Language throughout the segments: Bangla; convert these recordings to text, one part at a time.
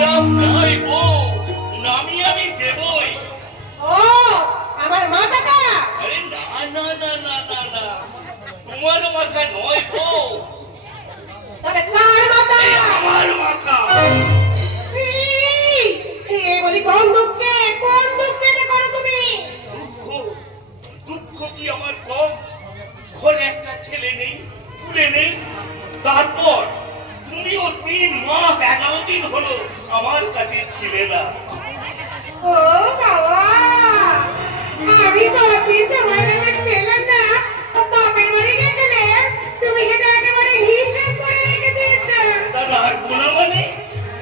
দাম নাই গো, নামি আমি দেবই। ও আমার মাথাটা? আরে না না না না না না, তোমার মাথা নয় গো, তবে কার মাথা? আমার মাথা। বলি কোন দুঃখে করো তুমি? দুঃখ? দুঃখ কি আমার কম? ঘরে একটা ছেলে নেই, তুলে নেই। তারপর তুমিও 3 মাস 11 দিন হলো আমার কাছে ছিলে না। ও বাবা, আমি বাপের তোমার আমার ছেলে না, বাপের বাড়ি গেছিলে, তুমি সেটা একেবারে হিসেব করে রেখে দিয়েছ। তা রাখবো না মানে?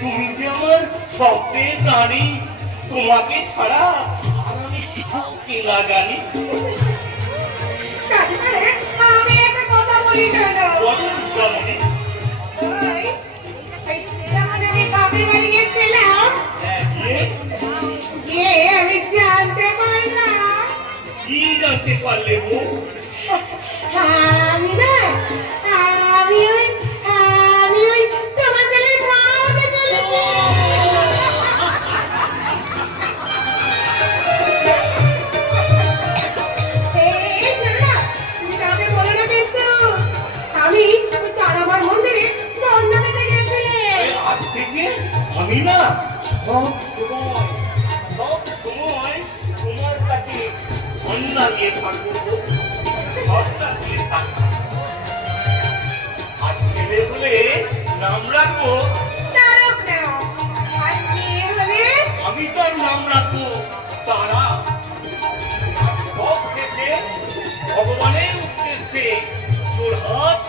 তুমি যে আমার স্বপ্নের রানী, তোমাকে ছাড়া আর আমি কাউকে না জানি। তারপরে আমি একটা কথা বলি শোনো। বলো রমণী। আমি বাপের বাড়ি গেছিলাম, গিয়ে আমি জানতে পারলাম। কি জানতে পারলে গো? আমি না, আমি ওই তোমার ছেলের মা হতে চলেছি। এই শোনো না, তুমি কাউকে বলো না কিন্তু। আমি তারাবার মন্দিরে বন্ধ পেতে গেছিলে। আজ থেকে আমি না সব সময় তোমার কাছে অন্না দিয়ে থাকবো, সবটা দিয়ে থাকবো। আর ছেলে হলে নাম রাখবো, তারক নাও। আর মেয়ে হলে আমি তার নাম রাখবো তারা। সব থেকে ভগবানের উদ্দেশ্যে তোর হাত